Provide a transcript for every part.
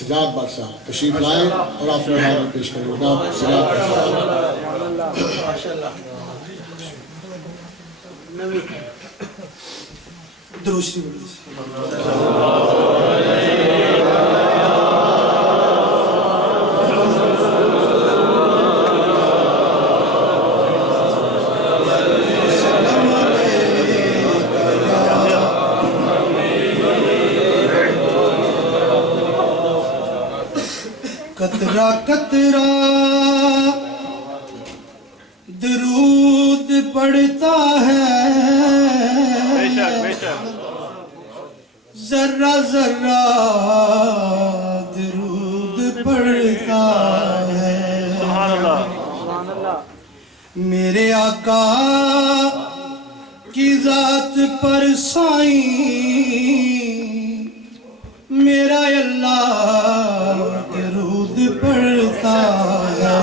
سجاد بادشاہ تشریف لائیں اور آپ نے حاضر پیش کریں جناب سجاد بادشاہ دروشی قطرہ قطرہ درود پڑھتا ہے ذرہ ذرہ درود پڑھتا ہے میرے آقا کی ذات پر سائیں میرا اللہ درود پڑھتا ہے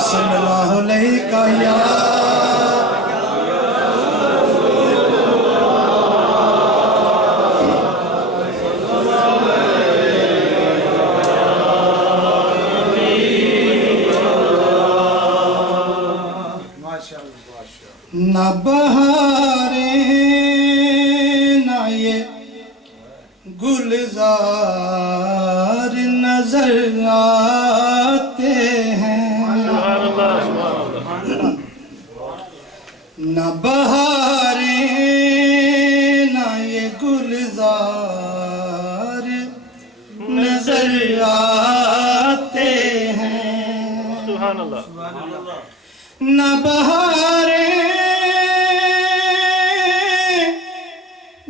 صلی اللہ علیہ یا نہ بہاریں نہ یہ گلزار نظر آتے ہیں نہ بہاریں نہ یہ گلزار نظر آتے ہیں نہ بہاریں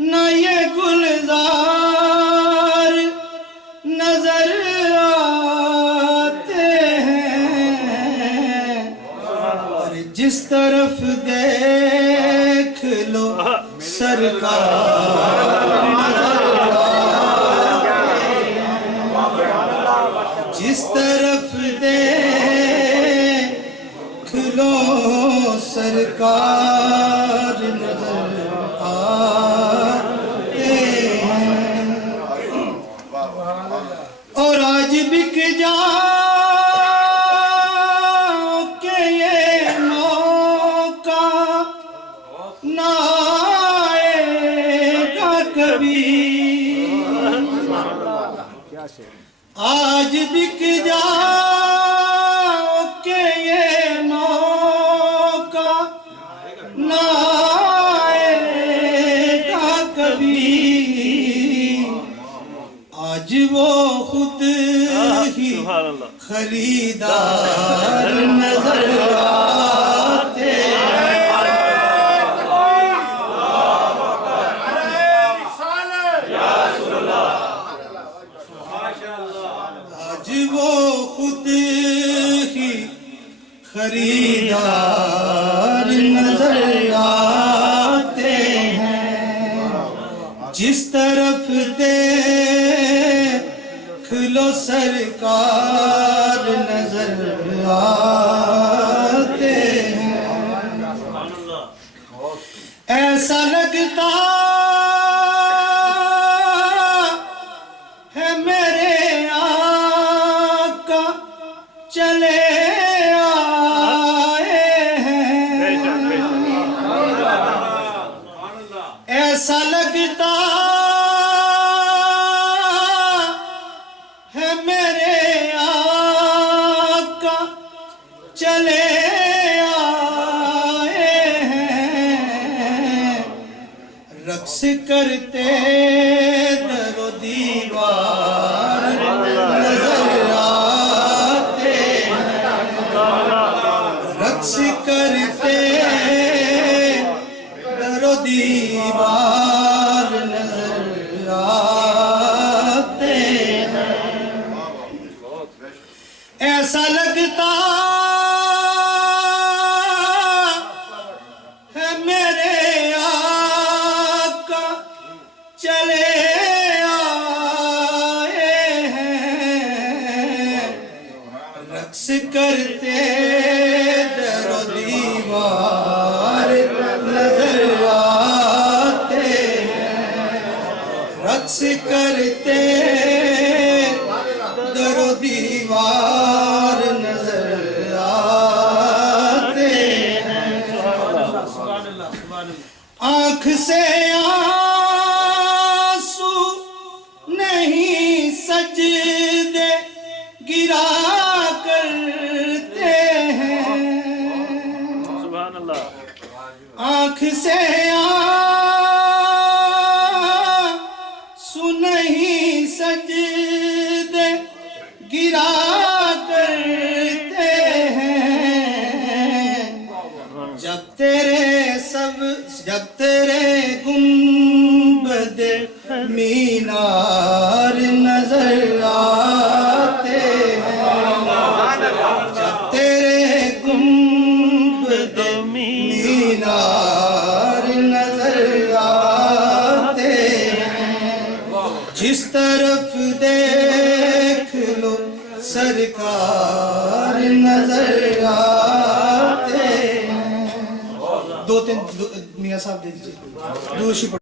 نہ یہ گلزار نظر آتے ہیں اور جس طرف دیکھ لو سرکار نظر آتے ہیں جس طرف دیکھ لو سرکار نظر آتے ہیں اور آج بک جاؤ کہ یہ موقع نہ آئے گا کبھی آج بک جاؤ کہ یہ موقع نہ آئے گا کبھی آج وہ خود ہی خریدار نظر آتے آج وہ خود ہی خریدار نظر آتے ہیں جس طرف دیکھ لو سرکار نظر آتے ہیں ایسا لگتا ہے میرے آقا چلے ایسا لگتا ہے میرے آقا چلے آئے ہیں رقص کرتے در و دیوار نظر آتے ہیں رقص کرتے در و دیوار نظر آتے ہیں ایسا لگتا ہے میرے آقا چلے آئے ہیں رقص کرتے در و دیوار نظر آتے ہیں رقص کرتے دیوار نظر آتے ہیں آنکھ سے آنسو نہیں سجدے گرا کرتے ہیں آنکھ سے آنسو نہیں سجدے گرا کرتے ہیں جب تیرے گنبد مینار نظر آتے ہیں جب تیرے گنبد مینار نظر آتے ہیں جس طرف دیکھ لو سرکار نظر آتے ہیں دو تین میاں صاحب دے دیجیے دوشی